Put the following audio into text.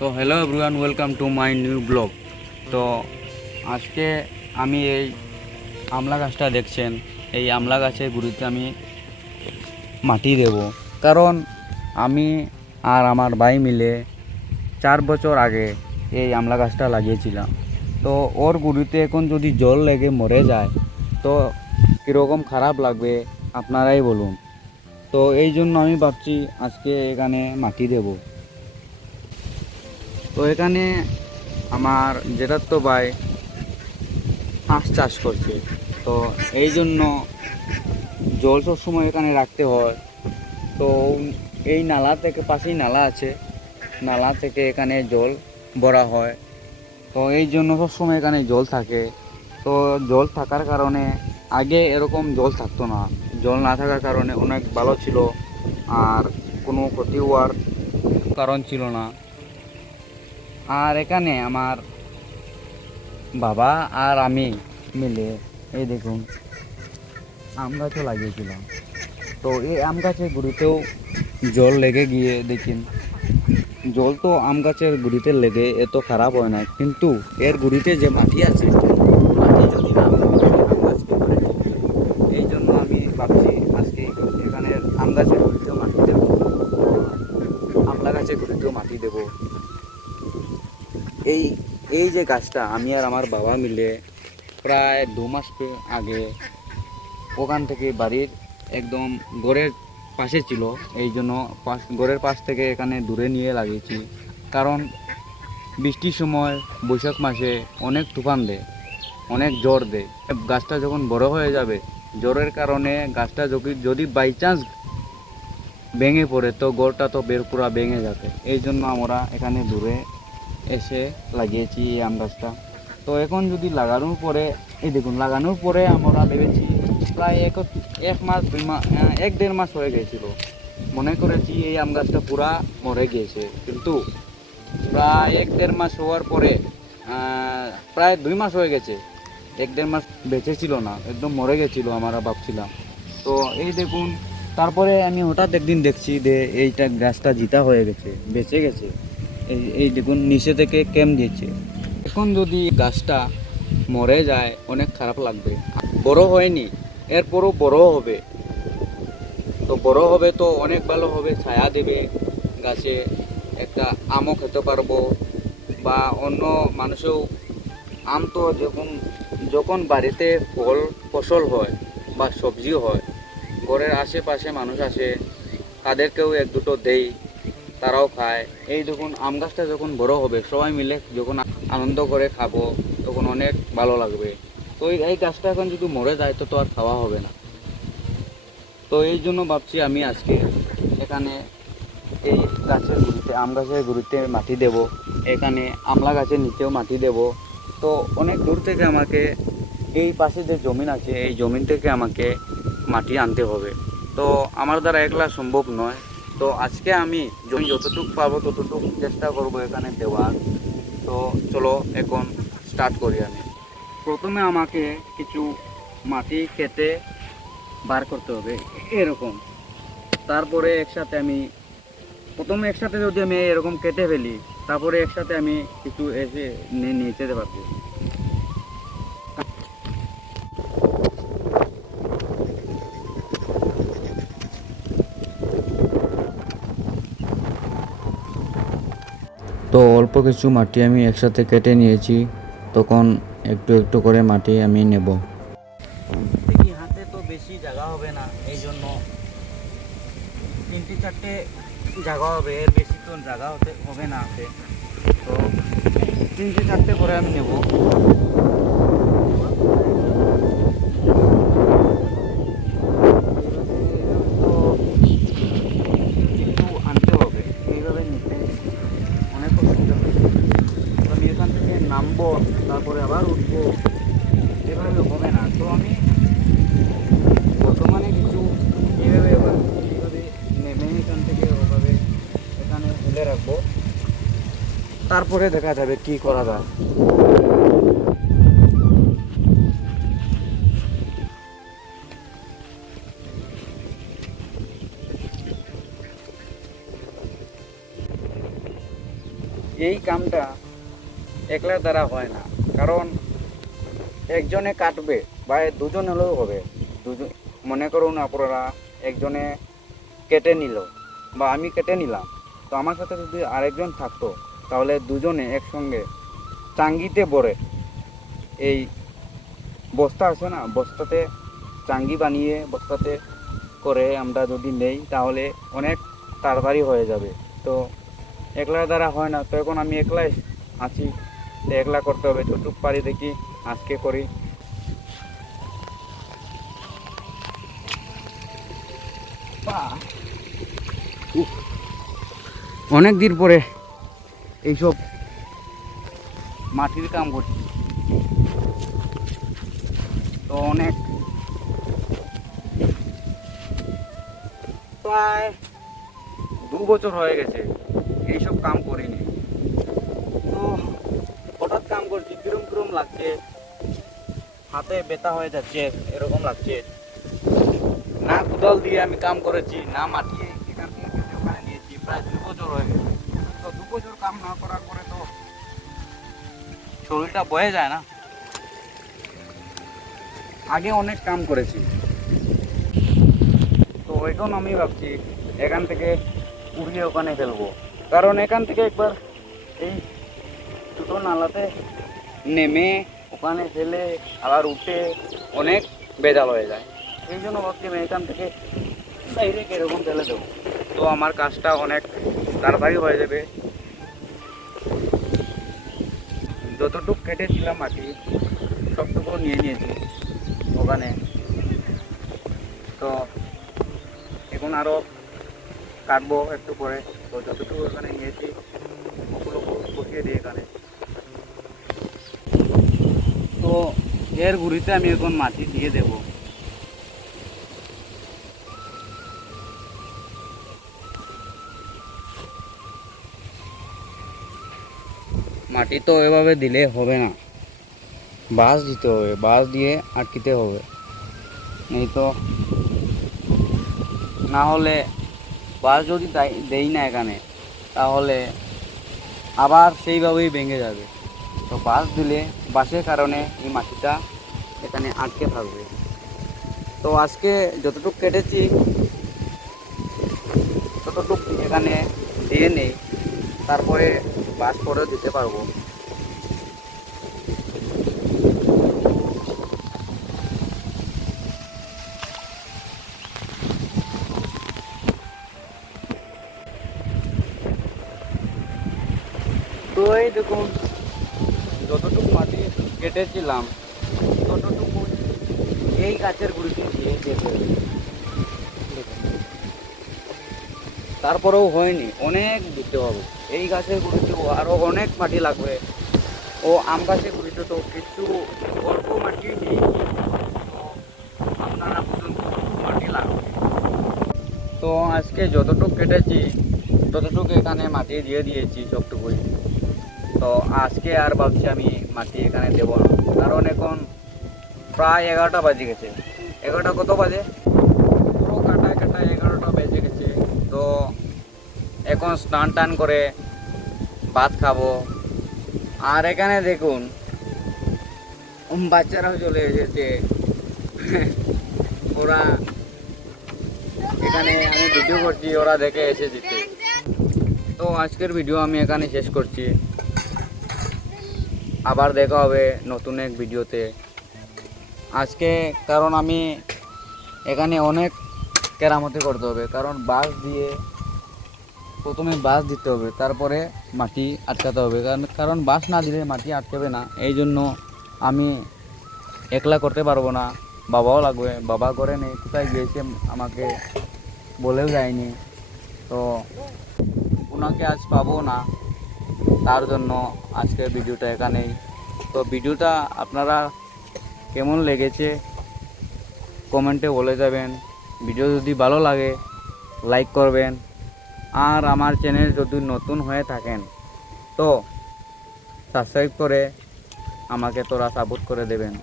তো hello everyone, welcome to my new blog. তো আজকে আমি এই আমলা গাছটা দেখছেন, এই আমলা গাছের গুঁড়িতে আমি মাটি দেব। কারণ আমি আর আমার ভাই মিলে 4 বছর আগে এই আমলা গাছটা লাগিয়েছিলাম। তো ওর গুঁড়িতে এখন যদি জল লেগে মরে যায় তো কীরকম খারাপ লাগবে আপনারাই বলুন। তো এই জন্য আমি ভাবছি আজকে এখানে মাটি দেব। তো এখানে আমার জেঠাতো ভাই হাঁস চাষ করছে। তো এই জন্য জল সবসময় এখানে রাখতে হয়। তো এই নালা থেকে, পাশেই নালা আছে, নালা থেকে এখানে জল ভরা হয়। তো এই জন্য সবসময় এখানে জল থাকে। তো জল থাকার কারণে আগে এরকম জল থাকতো না। জল না থাকার কারণে অনেক ভালো ছিল, আর কোনো ক্ষতি হওয়ার কারণ ছিল না। আর এখানে আমার বাবা আর আমি মিলে এই দেখুন আম গাছও লাগিয়েছিলাম। তো এই আম গাছের গুঁড়িতেও জল লেগে গিয়ে দেখুন, জল তো আম গাছের গুঁড়িতে লেগে এত খারাপ হয় না, কিন্তু এর গুঁড়িতে যে মাটি আছে, মাটি যদি না হয় আম গাছকে ধরে রাখবে। এই জন্য আমি ভাবছি আজকে এখানে আম গাছের গুঁড়িতেও মাটি দেবো, আমলা গাছের গুঁড়িতেও মাটি দেবো। এই এই যে গাছটা আমি আর আমার বাবা মিলে প্রায় 2 মাস আগে ওখান থেকে বাড়ির একদম ঘরের পাশে ছিল, এই জন্য ঘরের পাশ থেকে এখানে দূরে নিয়ে লাগিয়েছি। কারণ বৃষ্টির সময় বৈশাখ মাসে অনেক তুফান দেয়, অনেক ঝড় দেয়। গাছটা যখন বড় হয়ে যাবে, ঝড়ের কারণে গাছটা যদি বাই চান্স ভেঙে পড়ে তো ঘরটা তো পুরা ভেঙে যাবে। এই জন্য আমরা এখানে দূরে এসে লাগিয়েছি এই আম গাছটা। তো এখন যদি লাগানোর পরে, এই দেখুন লাগানোর পরে আমরা ভেবেছি প্রায় এক মাস 2 মাস, 1-1.5 মাস হয়ে গিয়েছিল। মনে করেছি এই আম গাছটা পুরা মরে গিয়েছে, কিন্তু প্রায় 1-1.5 মাস হওয়ার পরে প্রায় 2 মাস হয়ে গেছে, 1-1.5 মাস বেঁচে ছিল না, একদম মরে গেছিল আমরা ভাবছিলাম। তো এই দেখুন, তারপরে আমি হঠাৎ একদিন দেখছি যে এইটা গাছটা জিতা হয়ে গেছে, বেঁচে গেছে। এই এই দেখুন নিচে থেকে ক্যাম দিয়েছে। এখন যদি গাছটা মরে যায় অনেক খারাপ লাগবে। বড় হয়নি, এরপরও বড় হবে। তো বড় হবে তো অনেক ভালো হবে, ছায়া দেবে গাছে, একটা আমও খেতে পারবো, বা অন্য মানুষও। আম তো যখন যখন বাড়িতে ফসল হয় বা সবজিও হয়, ঘরের আশেপাশে মানুষ আসে, তাদেরকেও 1-2টো দেই, তারাও খায়। এই দেখুন আম গাছটা যখন বড় হবে সবাই মিলে যখন আনন্দ করে খাবো তখন অনেক ভালো লাগবে। তো এই গাছটা এখন যদি মরে যায় তো আর খাওয়া হবে না। তো এই জন্য ভাবছি আমি আজকে এখানে এই গাছের গুঁড়িতে, আম গাছের গুঁড়িতে মাটি দেব, এখানে আমলা গাছের নিচেও মাটি দেব। তো অনেক দূর থেকে আমাকে, এই পাশে যে জমিন আছে এই জমিন থেকে আমাকে মাটি আনতে হবে। তো আমার দ্বারা একলা সম্ভব নয়। তো আজকে আমি জমি যতটুকু পাবো ততটুকু চেষ্টা করব এখানে দেওয়ার। তো চলো এখন স্টার্ট করি আমি। প্রথমে আমাকে কিছু মাটি কেটে বার করতে হবে এরকম। তারপরে একসাথে আমি, প্রথমে একসাথে যদি আমি এরকম কেটে ফেলি, তারপরে একসাথে আমি কিছু এসে নিয়ে যেতে পারবো। তো অল্প কিছু মাটি আমি একসাথে কেটে নিয়েছি, তখন একটু একটু করে মাটি আমি নেব। দেখি হাতে তো বেশি জায়গা হবে না, এই জন্য 3-4টে জায়গা হবে, এর বেশি তো জায়গা হবে না হাতে। তো 3-4টে করে আমি নেব। তো একটু আনতে হবে, এইভাবে নিতে অনেক অসুবিধা হবে। আমি এখান থেকে নামবো, তারপরে আবার উঠবো, এভাবে হবে না। তো আমি বর্তমানে কিছু এইভাবে নেমে এখান থেকে ওভাবে এখানে ফেলে রাখবো, তারপরে দেখা যাবে কি করা যায়। এই কামটা একলার দ্বারা হয় না, কারণ একজনে কাটবে বা দুজন হলেও হবে। দুজন, মনে করুন আপনারা একজনে কেটে নিল বা আমি কেটে নিলাম, তো আমার সাথে যদি আরেকজন থাকতো তাহলে দুজনে একসঙ্গে চাঙ্গিতে ভরে এই বস্তা আছে না, বস্তাতে চাঙ্গি বানিয়ে বস্তাতে করে আমরা যদি নেই তাহলে অনেক তাড়াতাড়ি হয়ে যাবে। তো একলার দ্বারা হয় না, তো এখন আমি একলাই আছি, তো একলা করতে হবে। যতটুক পারি দেখি আজকে করি। অনেক দিন পরে এইসব মাটির কাম করছি, তো অনেক প্রায় 2 বছর হয়ে গেছে এইসব কাম করিনি। তো হঠাৎ কাম করছি, কিরম কিরম লাগছে, হাতে ব্যথা হয়ে যাচ্ছে, এরকম লাগছে। না কোদাল দিয়ে আমি কাম করেছি, না মাটি এখান থেকে কেটে ওখানে নিয়েছি, প্রায় 2 বছর হয়ে গেছে। তো 2 বছর কাম না করার পরে তো শরীরটা বয়ে যায় না। আগে অনেক কাম করেছি, তো এখন আমি ভাবছি এখান থেকে উড়িয়ে ওখানে ফেলবো, কারণ এখান থেকে একবার এই ছোটো নালাতে নেমে ওখানে ফেলে আবার উঠে অনেক বেজাল হয়ে যায়। এই জন্য ভাবছি আমি এখান থেকে ডাইরেক্ট এরকম ফেলে দেবো, তো আমার কাজটা অনেক তাড়াতাড়ি হয়ে যাবে। যতটুকু কেটেছিলাম মাটি সবটুকু নিয়ে নিয়েছি ওখানে, তো এখন আরও কাটবো একটু পরে। তো যতটুকু ওখানে নিয়েছি ওগুলো বসিয়ে দিই এখানে। তো এর গুঁড়িতে আমি এখন মাটি দিয়ে দেব। মাটি তো এভাবে দিলে হবে না, বাঁশ দিতে হবে, বাঁশ দিয়ে আটকিতে হবে, এই তো না হলে বাঁশ যদি দেই না এখানে তাহলে আবার সেইভাবেই ভেঙে যাবে। তো বাঁশ দিলে বাঁশের কারণে এই মাটিটা এখানে আটকে থাকবে। তো আজকে যতটুকু কেটেছি ততটুকু এখানে দিয়ে নেই, তারপরে বাঁশ পরেও দিতে পারবো। তো এই দেখুন যতটুকু মাটি কেটেছিলাম ততটুকু এই গাছের গুঁড়িতে দিয়ে যেতে হবে। তারপরেও হয়নি, অনেক দিতে হবে। এই গাছের গুঁড়িতে আরও অনেক মাটি লাগবে, ও আম গাছের গুঁড়িতে তো কিছু অল্প মাটি দিয়েছি, তো আপনারা বুঝুন কতটুকু মাটি লাগবে। তো আজকে যতটুকু কেটেছি ততটুকু এখানে মাটি দিয়ে দিয়েছি সবটুকুই। তো আজকে আর ভাবছি আমি মাটি এখানে দেবো না, কারণ এখন প্রায় 11টা বাজে গেছে। 11টা কত বাজে, পুরো কাটায় কাটায় 11টা বেজে গেছে। তো এখন স্নান টান করে ভাত খাবো। আর এখানে দেখুন বাচ্চারাও চলে এসেছে ওরা এখানে, আমি ভিডিও করছি ওরা দেখে এসে দিতে। তো আজকের ভিডিও আমি এখানে শেষ করছি, আবার দেখা হবে নতুন এক ভিডিওতে। আজকে কারণ আমি এখানে অনেক কেরামতি করতে হবে, কারণ বাঁশ দিয়ে প্রথমে বাঁশ দিতে হবে, তারপরে মাটি আটকাতে হবে, কারণ বাঁশ না দিলে মাটি আটকাবে না। এই জন্য আমি একলা করতে পারবো না, বাবাও লাগবে। বাবা করে নেই, কোথায় গিয়েছে আমাকে বলেও যায়নি, তো ওনাকে আজ পাবো না, তার জন্য আজকের ভিডিওটা এখানেই। তো ভিডিওটা আপনারা কেমন লেগেছে কমেন্টে বলে যাবেন। ভিডিও যদি ভালো লাগে লাইক করবেন, আর আমার চ্যানেল যদি নতুন হয়ে থাকেন তো সাবস্ক্রাইব করে আমাকে তোরা সাপোর্ট করে দেবেন।